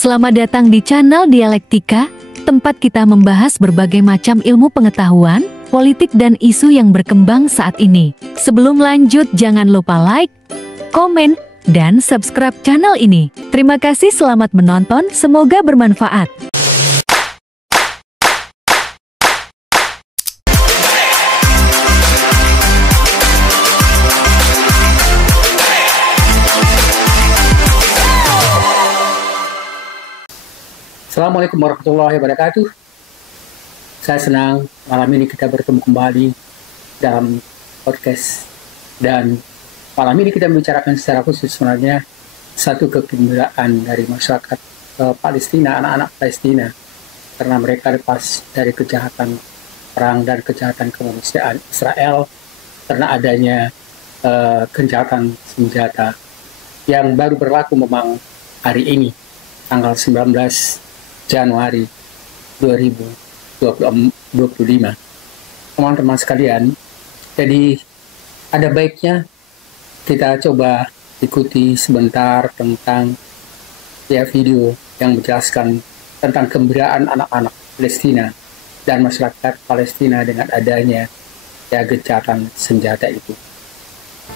Selamat datang di channel Dialektika, tempat kita membahas berbagai macam ilmu pengetahuan, politik dan isu yang berkembang saat ini. Sebelum lanjut, jangan lupa like, komen, dan subscribe channel ini. Terima kasih, selamat menonton, semoga bermanfaat. Assalamualaikum warahmatullahi wabarakatuh. Saya senang malam ini kita bertemu kembali dalam podcast, dan malam ini kita membicarakan secara khusus sebenarnya satu kegembiraan dari masyarakat Palestina, anak-anak Palestina, karena mereka lepas dari kejahatan perang dan kejahatan kemanusiaan Israel karena adanya gencatan senjata yang baru berlaku memang hari ini, tanggal 19 Januari 2025. Teman-teman sekalian, jadi ada baiknya kita coba ikuti sebentar tentang video yang menjelaskan tentang kegembiraan anak-anak Palestina dan masyarakat Palestina dengan adanya gencatan senjata itu.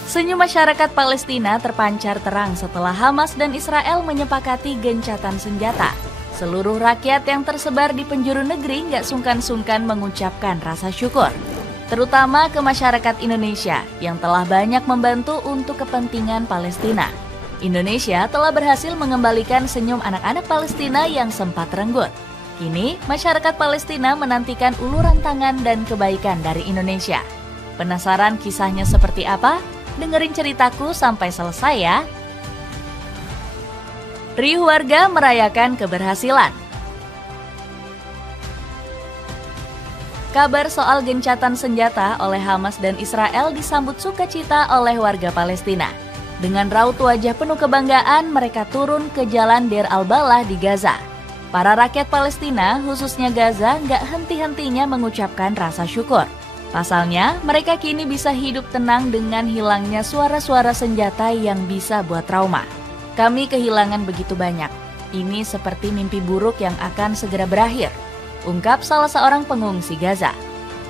Senyum masyarakat Palestina terpancar terang setelah Hamas dan Israel menyepakati gencatan senjata. Seluruh rakyat yang tersebar di penjuru negeri nggak sungkan-sungkan mengucapkan rasa syukur. Terutama ke masyarakat Indonesia yang telah banyak membantu untuk kepentingan Palestina. Indonesia telah berhasil mengembalikan senyum anak-anak Palestina yang sempat renggut. Kini, masyarakat Palestina menantikan uluran tangan dan kebaikan dari Indonesia. Penasaran kisahnya seperti apa? Dengerin ceritaku sampai selesai ya. Riuh warga merayakan keberhasilan. Kabar soal gencatan senjata oleh Hamas dan Israel disambut sukacita oleh warga Palestina. Dengan raut wajah penuh kebanggaan, mereka turun ke jalan Deir al-Balah di Gaza. Para rakyat Palestina, khususnya Gaza, nggak henti-hentinya mengucapkan rasa syukur. Pasalnya, mereka kini bisa hidup tenang dengan hilangnya suara-suara senjata yang bisa buat trauma. Kami kehilangan begitu banyak. Ini seperti mimpi buruk yang akan segera berakhir, ungkap salah seorang pengungsi Gaza.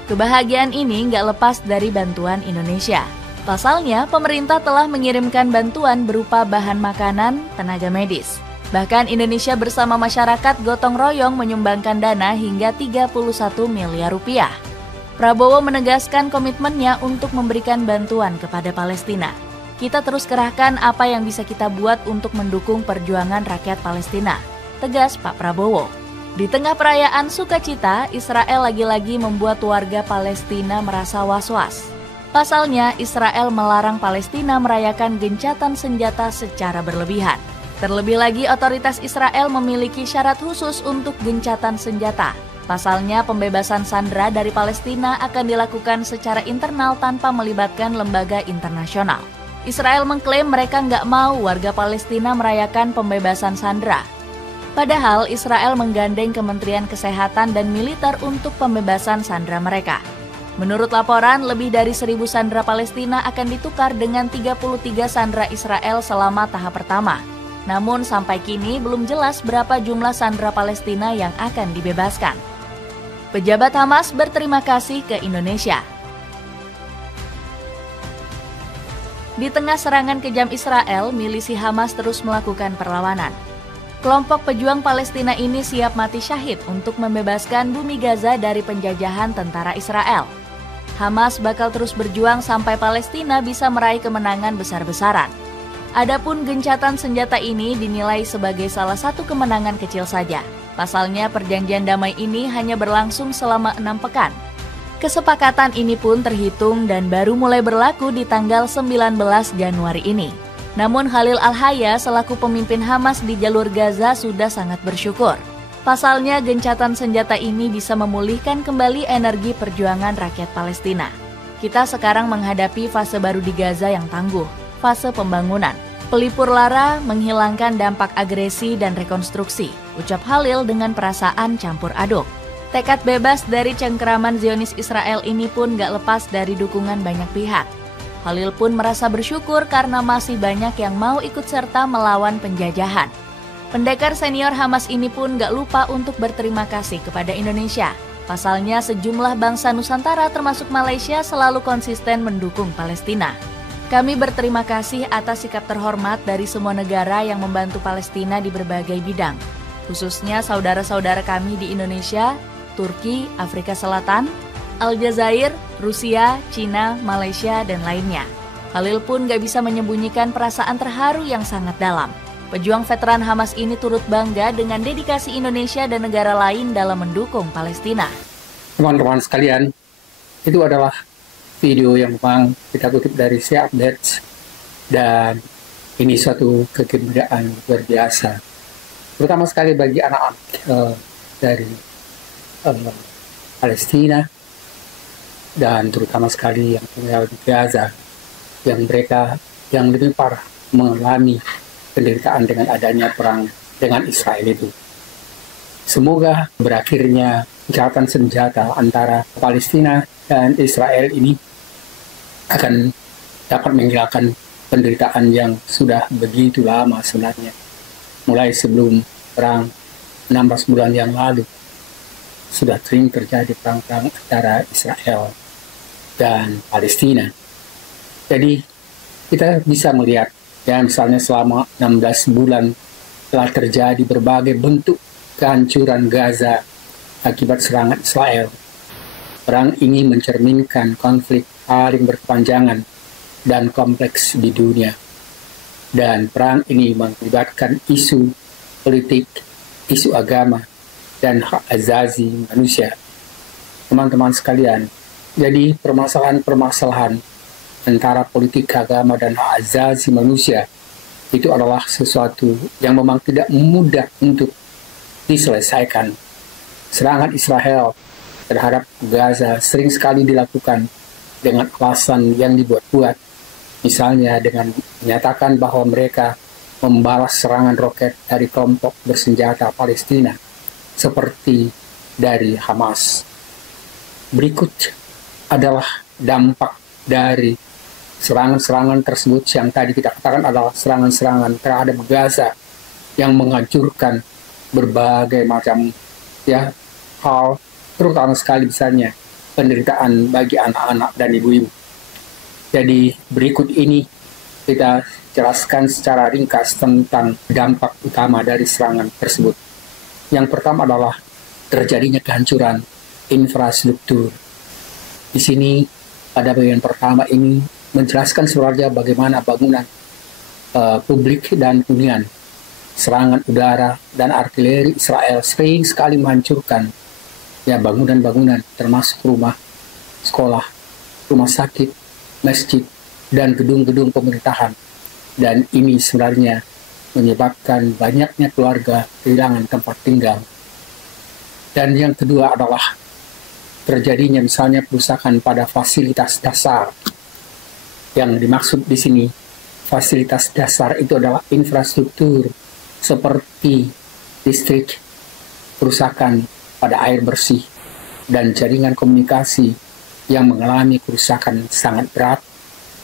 Kebahagiaan ini nggak lepas dari bantuan Indonesia. Pasalnya, pemerintah telah mengirimkan bantuan berupa bahan makanan, tenaga medis. Bahkan Indonesia bersama masyarakat gotong royong menyumbangkan dana hingga 31 miliar rupiah. Prabowo menegaskan komitmennya untuk memberikan bantuan kepada Palestina. Kita terus kerahkan apa yang bisa kita buat untuk mendukung perjuangan rakyat Palestina, tegas Pak Prabowo. Di tengah perayaan sukacita, Israel lagi-lagi membuat warga Palestina merasa was-was. Pasalnya, Israel melarang Palestina merayakan gencatan senjata secara berlebihan. Terlebih lagi, otoritas Israel memiliki syarat khusus untuk gencatan senjata. Pasalnya, pembebasan sandera dari Palestina akan dilakukan secara internal tanpa melibatkan lembaga internasional. Israel mengklaim mereka nggak mau warga Palestina merayakan pembebasan sandera. Padahal Israel menggandeng Kementerian Kesehatan dan Militer untuk pembebasan sandera mereka. Menurut laporan, lebih dari 1.000 sandera Palestina akan ditukar dengan 33 sandera Israel selama tahap pertama. Namun sampai kini belum jelas berapa jumlah sandera Palestina yang akan dibebaskan. Pejabat Hamas berterima kasih ke Indonesia. Di tengah serangan kejam Israel, milisi Hamas terus melakukan perlawanan. Kelompok pejuang Palestina ini siap mati syahid untuk membebaskan bumi Gaza dari penjajahan tentara Israel. Hamas bakal terus berjuang sampai Palestina bisa meraih kemenangan besar-besaran. Adapun gencatan senjata ini dinilai sebagai salah satu kemenangan kecil saja. Pasalnya perjanjian damai ini hanya berlangsung selama 6 pekan. Kesepakatan ini pun terhitung dan baru mulai berlaku di tanggal 19 Januari ini. Namun Khalil Al-Hayya selaku pemimpin Hamas di jalur Gaza sudah sangat bersyukur. Pasalnya gencatan senjata ini bisa memulihkan kembali energi perjuangan rakyat Palestina. Kita sekarang menghadapi fase baru di Gaza yang tangguh, fase pembangunan. Pelipur lara menghilangkan dampak agresi dan rekonstruksi, ucap Khalil dengan perasaan campur aduk. Tekad bebas dari cengkeraman Zionis Israel ini pun gak lepas dari dukungan banyak pihak. Khalil pun merasa bersyukur karena masih banyak yang mau ikut serta melawan penjajahan. Pendekar senior Hamas ini pun gak lupa untuk berterima kasih kepada Indonesia. Pasalnya sejumlah bangsa Nusantara termasuk Malaysia selalu konsisten mendukung Palestina. Kami berterima kasih atas sikap terhormat dari semua negara yang membantu Palestina di berbagai bidang, khususnya saudara-saudara kami di Indonesia, Turki, Afrika Selatan, Aljazair, Rusia, Cina, Malaysia, dan lainnya. Khalil pun gak bisa menyembunyikan perasaan terharu yang sangat dalam. Pejuang veteran Hamas ini turut bangga dengan dedikasi Indonesia dan negara lain dalam mendukung Palestina. Teman-teman sekalian, itu adalah video yang memang kita kutip dari Sea Updates, dan ini suatu kegembiraan luar biasa, terutama sekali bagi anak-anak dari Palestina, dan terutama sekali yang tinggal di Gaza, yang mereka yang lebih parah mengalami penderitaan dengan adanya perang dengan Israel itu. Semoga berakhirnya gencatan senjata antara Palestina dan Israel ini akan dapat menghilangkan penderitaan yang sudah begitu lama sebenarnya. Mulai sebelum perang 16 bulan yang lalu, sudah sering terjadi perang-perang antara Israel dan Palestina. Jadi kita bisa melihat, ya misalnya selama 16 bulan telah terjadi berbagai bentuk kehancuran Gaza akibat serangan Israel. Perang ini mencerminkan konflik paling berkepanjangan dan kompleks di dunia. Dan perang ini melibatkan isu politik, isu agama, dan hak asasi manusia. Teman-teman sekalian, jadi permasalahan-permasalahan antara politik, agama, dan hak asasi manusia itu adalah sesuatu yang memang tidak mudah untuk diselesaikan. Serangan Israel terhadap Gaza sering sekali dilakukan dengan alasan yang dibuat-buat, misalnya dengan menyatakan bahwa mereka membalas serangan roket dari kelompok bersenjata Palestina, seperti dari Hamas. Berikut adalah dampak dari serangan-serangan tersebut yang tadi kita katakan adalah serangan-serangan terhadap Gaza yang menghancurkan berbagai macam hal, terutama sekali misalnya penderitaan bagi anak-anak dan ibu-ibu. Jadi berikut ini kita jelaskan secara ringkas tentang dampak utama dari serangan tersebut. Yang pertama adalah terjadinya kehancuran infrastruktur. Di sini pada bagian pertama ini menjelaskan sebenarnya bagaimana bangunan publik dan hunian, serangan udara dan artileri Israel sering sekali menghancurkan bangunan-bangunan termasuk rumah, sekolah, rumah sakit, masjid, dan gedung-gedung pemerintahan. Dan ini sebenarnya menyebabkan banyaknya keluarga kehilangan tempat tinggal. Dan yang kedua adalah terjadinya misalnya kerusakan pada fasilitas dasar. Yang dimaksud di sini fasilitas dasar itu adalah infrastruktur seperti listrik, kerusakan pada air bersih, dan jaringan komunikasi yang mengalami kerusakan sangat berat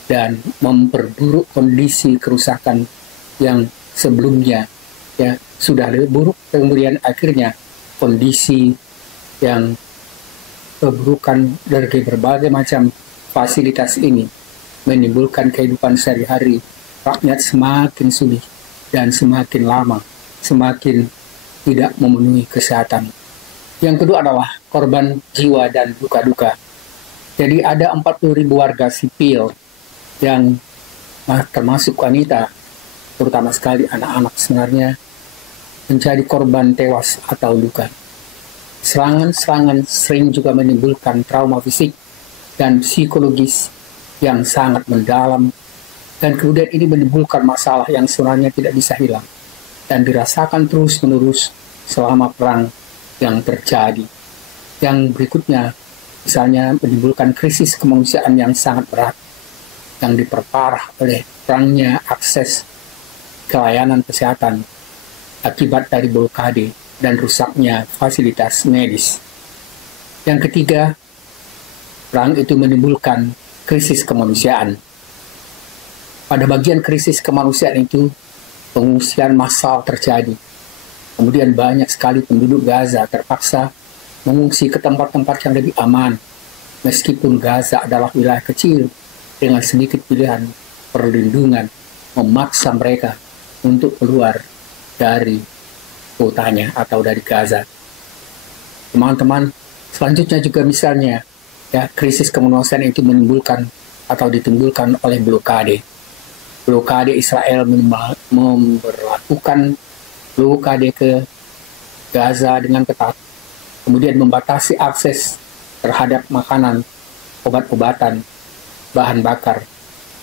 dan memperburuk kondisi kerusakan yang sebelumnya sudah lebih buruk. Kemudian akhirnya kondisi yang keburukan dari berbagai macam fasilitas ini menimbulkan kehidupan sehari-hari rakyat semakin sulit dan semakin lama semakin tidak memenuhi kesehatan. Yang kedua adalah korban jiwa dan duka-duka. Jadi ada 40.000 warga sipil yang termasuk wanita, terutama sekali anak-anak sebenarnya, menjadi korban tewas atau luka. Serangan-serangan sering juga menimbulkan trauma fisik dan psikologis yang sangat mendalam, dan kemudian ini menimbulkan masalah yang sebenarnya tidak bisa hilang dan dirasakan terus-menerus selama perang yang terjadi. Yang berikutnya misalnya menimbulkan krisis kemanusiaan yang sangat berat yang diperparah oleh kurangnya akses ke layanan kesehatan akibat dari blokade dan rusaknya fasilitas medis. Yang ketiga, perang itu menimbulkan krisis kemanusiaan. Pada bagian krisis kemanusiaan itu, pengungsian massal terjadi Kemudian banyak sekali penduduk Gaza terpaksa mengungsi ke tempat-tempat yang lebih aman, meskipun Gaza adalah wilayah kecil dengan sedikit pilihan perlindungan memaksa mereka untuk keluar dari kotanya atau dari Gaza. Teman-teman, selanjutnya juga misalnya ya, krisis kemanusiaan itu menimbulkan atau ditimbulkan oleh blokade. Blokade Israel memperlakukan blokade ke Gaza dengan ketat, kemudian membatasi akses terhadap makanan, obat-obatan, bahan bakar,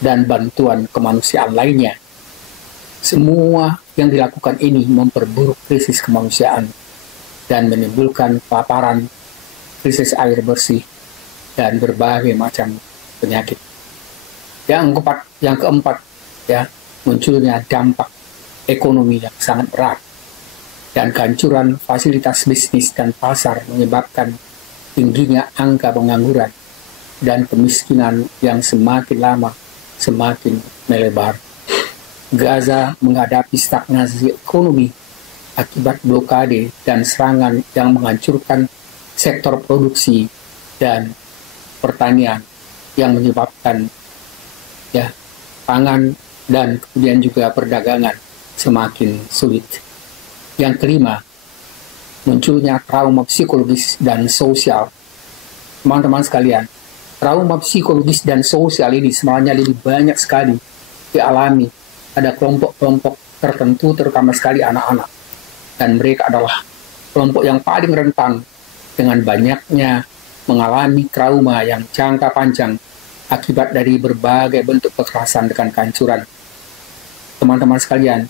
dan bantuan kemanusiaan lainnya. Semua yang dilakukan ini memperburuk krisis kemanusiaan dan menimbulkan kelaparan, krisis air bersih, dan berbagai macam penyakit. Yang keempat, ya, munculnya dampak ekonomi yang sangat berat, dan kehancuran fasilitas bisnis dan pasar menyebabkan tingginya angka pengangguran dan kemiskinan yang semakin lama semakin melebar. Gaza menghadapi stagnasi ekonomi akibat blokade dan serangan yang menghancurkan sektor produksi dan pertanian yang menyebabkan ya, pangan dan kemudian juga perdagangan semakin sulit. Yang kelima, munculnya trauma psikologis dan sosial. Teman-teman sekalian, trauma psikologis dan sosial ini sebenarnya lebih banyak sekali dialami pada kelompok-kelompok tertentu, terutama sekali anak-anak. Dan mereka adalah kelompok yang paling rentan dengan banyaknya mengalami trauma yang jangka panjang akibat dari berbagai bentuk kekerasan dan kehancuran. Teman-teman sekalian,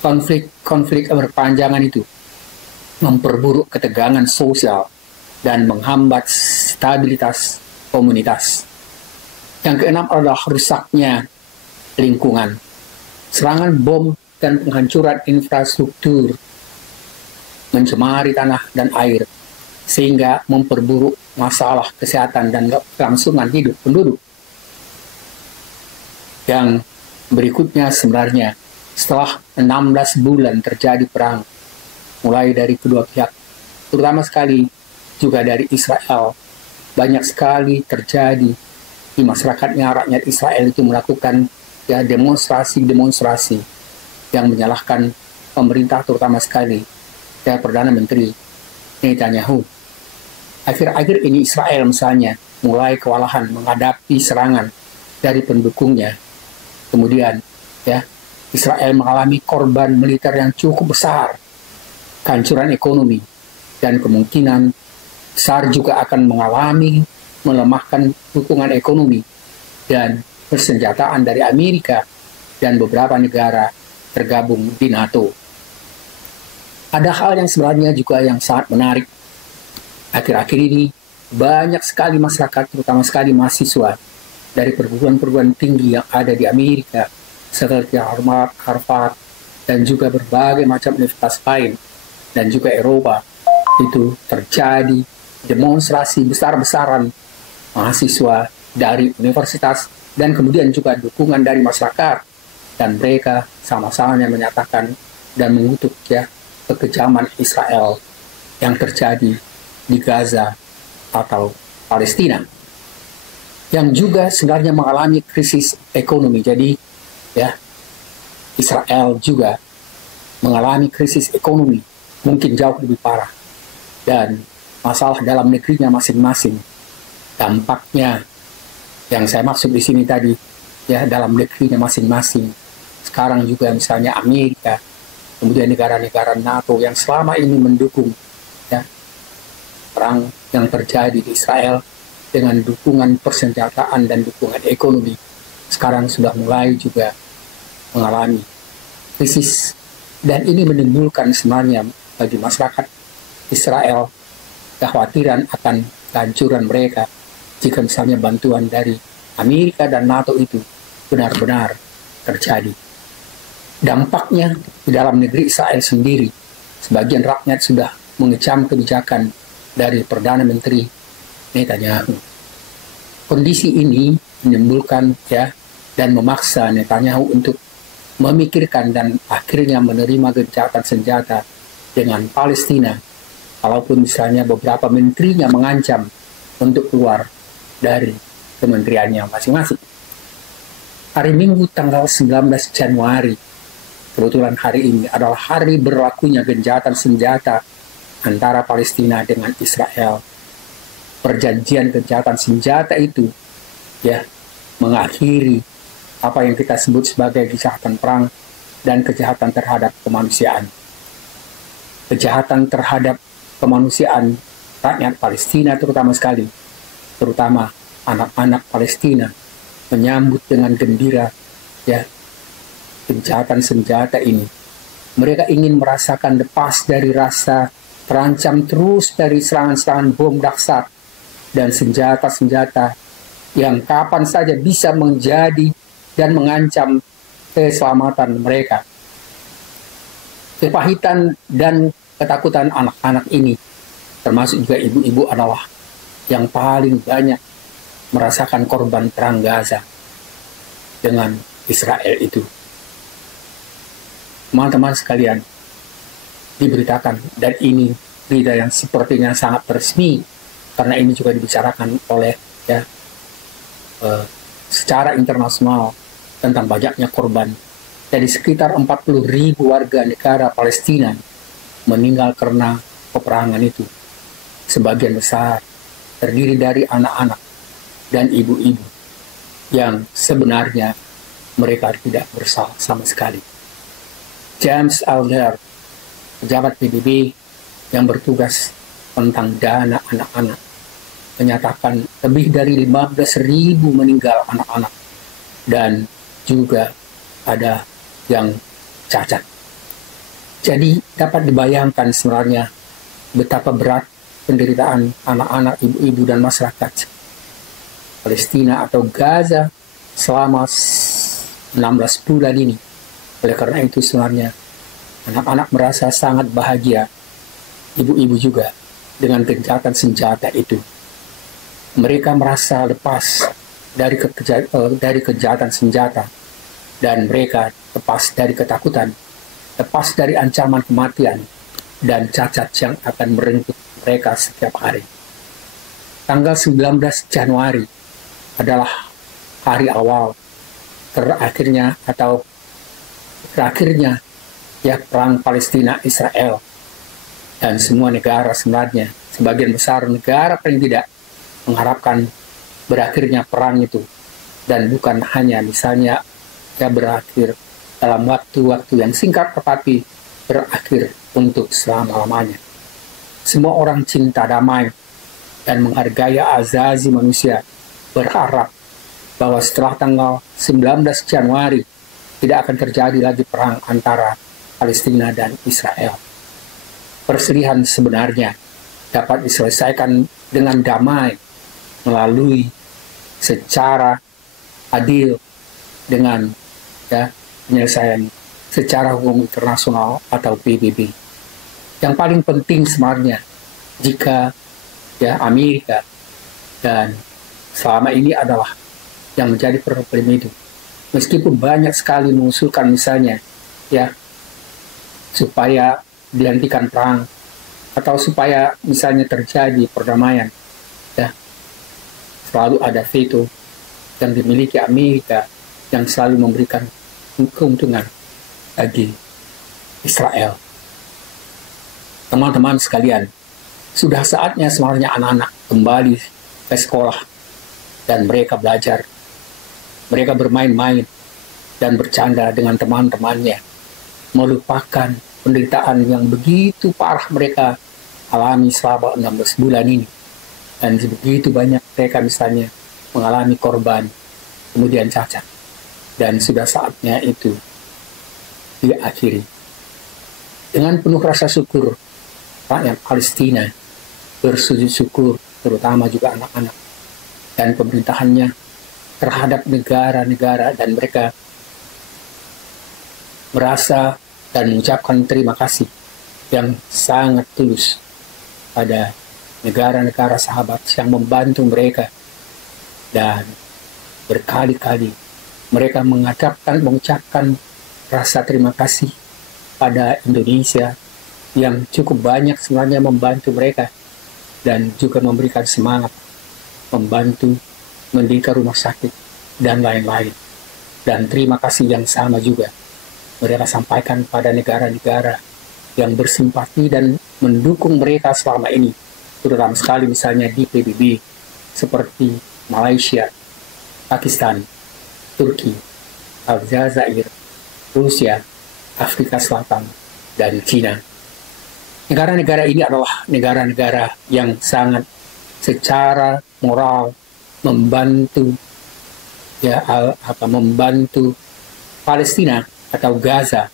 konflik berkepanjangan itu memperburuk ketegangan sosial dan menghambat stabilitas komunitas. Yang keenam adalah rusaknya lingkungan. Serangan bom dan penghancuran infrastruktur mencemari tanah dan air, sehingga memperburuk masalah kesehatan dan kelangsungan hidup penduduk. Yang berikutnya sebenarnya, setelah 16 bulan terjadi perang, mulai dari kedua pihak, terutama sekali juga dari Israel, banyak sekali terjadi di masyarakatnya. Rakyat Israel itu melakukan ya demonstrasi yang menyalahkan pemerintah, terutama sekali ya Perdana Menteri Netanyahu. Akhir-akhir ini Israel misalnya mulai kewalahan menghadapi serangan dari pendukungnya. Kemudian ya, Israel mengalami korban militer yang cukup besar, kehancuran ekonomi, dan kemungkinan besar juga akan mengalami melemahkan dukungan ekonomi dan persenjataan dari Amerika dan beberapa negara tergabung di NATO. Ada hal yang sebenarnya juga yang sangat menarik. Akhir-akhir ini banyak sekali masyarakat, terutama sekali mahasiswa dari perguruan-perguruan tinggi yang ada di Amerika, seperti Harvard, dan juga berbagai macam universitas lain, dan juga Eropa, itu terjadi demonstrasi besar-besaran mahasiswa dari universitas, dan kemudian juga dukungan dari masyarakat, dan mereka sama-sama menyatakan dan mengutuk ya kekejaman Israel yang terjadi di Gaza atau Palestina, yang juga sebenarnya mengalami krisis ekonomi. Jadi ya, Israel juga mengalami krisis ekonomi, mungkin jauh lebih parah, dan masalah dalam negerinya masing-masing. Dampaknya yang saya maksud di sini tadi ya, dalam negerinya masing-masing. Sekarang juga misalnya Amerika, kemudian negara-negara NATO yang selama ini mendukung ya perang yang terjadi di Israel dengan dukungan persenjataan dan dukungan ekonomi, sekarang sudah mulai juga mengalami krisis. Dan ini menimbulkan sebenarnya bagi masyarakat Israel kekhawatiran akan kehancuran mereka jika misalnya bantuan dari Amerika dan NATO itu benar-benar terjadi. Dampaknya di dalam negeri Israel sendiri, sebagian rakyat sudah mengecam kebijakan dari Perdana Menteri Netanyahu. Kondisi ini menimbulkan ya dan memaksa Netanyahu untuk memikirkan dan akhirnya menerima gencatan senjata dengan Palestina, walaupun misalnya beberapa menterinya mengancam untuk keluar dari kementeriannya masing-masing. Hari Minggu tanggal 19 Januari, kebetulan hari ini adalah hari berlakunya gencatan senjata antara Palestina dengan Israel. Perjanjian gencatan senjata itu ya mengakhiri apa yang kita sebut sebagai kejahatan perang dan kejahatan terhadap kemanusiaan. Kejahatan terhadap kemanusiaan rakyat Palestina terutama sekali, terutama anak-anak Palestina menyambut dengan gembira ya gencatan senjata ini. Mereka ingin merasakan lepas dari rasa terancam terus dari serangan-serangan bom dahsyat dan senjata-senjata yang kapan saja bisa menjadi dan mengancam keselamatan mereka. Kepahitan dan ketakutan anak-anak ini, termasuk juga ibu-ibu, adalah yang paling banyak merasakan korban perang Gaza dengan Israel itu. Teman-teman sekalian, diberitakan, dan ini berita yang sepertinya sangat resmi, karena ini juga dibicarakan oleh secara internasional tentang banyaknya korban. Jadi sekitar 40.000 warga negara Palestina meninggal karena peperangan itu. Sebagian besar terdiri dari anak-anak dan ibu-ibu yang sebenarnya mereka tidak bersalah sama sekali. James Alder, pejabat PBB yang bertugas tentang dana anak-anak, menyatakan lebih dari 15.000 meninggal anak-anak dan juga ada yang cacat. Jadi dapat dibayangkan sebenarnya betapa berat penderitaan anak-anak, ibu-ibu dan masyarakat Palestina atau Gaza selama 16 bulan ini. Oleh karena itu sebenarnya anak-anak merasa sangat bahagia, ibu-ibu juga, dengan gencatan senjata itu. Mereka merasa lepas dari kejahatan senjata, dan mereka lepas dari ketakutan, lepas dari ancaman kematian dan cacat yang akan merenggut mereka setiap hari. Tanggal 19 Januari adalah hari awal terakhirnya ya perang Palestina Israel, dan semua negara sebenarnya, sebagian besar negara paling tidak, mengharapkan berakhirnya perang itu, dan bukan hanya misalnya ya berakhir dalam waktu-waktu yang singkat, tetapi berakhir untuk selama-lamanya. Semua orang cinta damai dan menghargai asasi manusia berharap bahwa setelah tanggal 19 Januari tidak akan terjadi lagi perang antara Palestina dan Israel. Perselihan sebenarnya dapat diselesaikan dengan damai melalui secara adil dengan penyelesaian secara hukum internasional atau PBB. Yang paling penting sebenarnya jika Amerika dan selama ini adalah yang menjadi problem itu. Meskipun banyak sekali mengusulkan misalnya supaya dihentikan perang atau supaya misalnya terjadi perdamaian, selalu ada veto yang dimiliki Amerika yang selalu memberikan keuntungan bagi Israel. Teman-teman sekalian, sudah saatnya sebenarnya anak-anak kembali ke sekolah dan mereka belajar. Mereka bermain-main dan bercanda dengan teman-temannya, melupakan penderitaan yang begitu parah mereka alami selama 16 bulan ini. Dan begitu banyak mereka misalnya mengalami korban, kemudian cacat. Dan sudah saatnya itu diakhiri. Dengan penuh rasa syukur, rakyat Palestina bersujud syukur, terutama juga anak-anak, dan pemerintahannya terhadap negara-negara, dan mereka merasa dan mengucapkan terima kasih yang sangat tulus pada negara-negara sahabat yang membantu mereka, dan berkali-kali mereka mengucapkan rasa terima kasih pada Indonesia, yang cukup banyak sebenarnya membantu mereka dan juga memberikan semangat, membantu mendirikan rumah sakit dan lain-lain. Dan terima kasih yang sama juga mereka sampaikan pada negara-negara yang bersimpati dan mendukung mereka selama ini, terutama sekali misalnya di PBB seperti Malaysia, Pakistan, Turki, Aljazair, Rusia, Afrika Selatan, dan China. Negara-negara ini adalah negara-negara yang sangat secara moral membantu membantu Palestina atau Gaza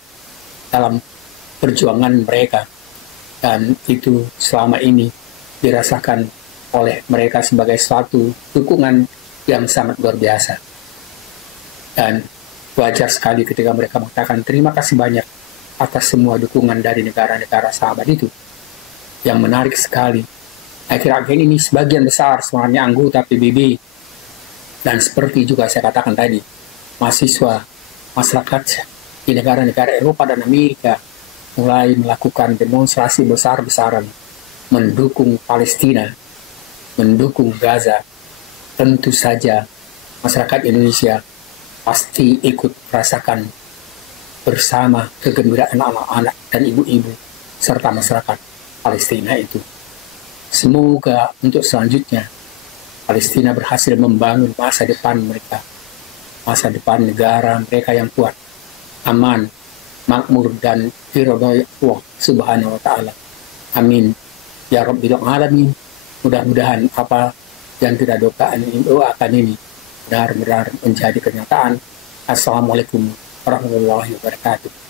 dalam perjuangan mereka, dan itu selama ini dirasakan oleh mereka sebagai suatu dukungan yang sangat luar biasa. Dan wajar sekali ketika mereka mengatakan terima kasih banyak atas semua dukungan dari negara-negara sahabat itu. Yang menarik sekali, akhir-akhir ini sebagian besar sebenarnya anggota PBB, dan seperti juga saya katakan tadi, mahasiswa, masyarakat di negara-negara Eropa dan Amerika mulai melakukan demonstrasi besar-besaran mendukung Palestina, mendukung Gaza. Tentu saja masyarakat Indonesia pasti ikut merasakan bersama kegembiraan anak-anak dan ibu-ibu serta masyarakat Palestina itu. Semoga untuk selanjutnya Palestina berhasil membangun masa depan mereka, masa depan negara mereka yang kuat, aman, makmur, dan diridhoi Allah Subhanahu wa Ta'ala. Amin ya Rabbil Alamin. Mudah-mudahan apa yang kita doakan ini benar-benar menjadi kenyataan. Assalamualaikum warahmatullahi wabarakatuh.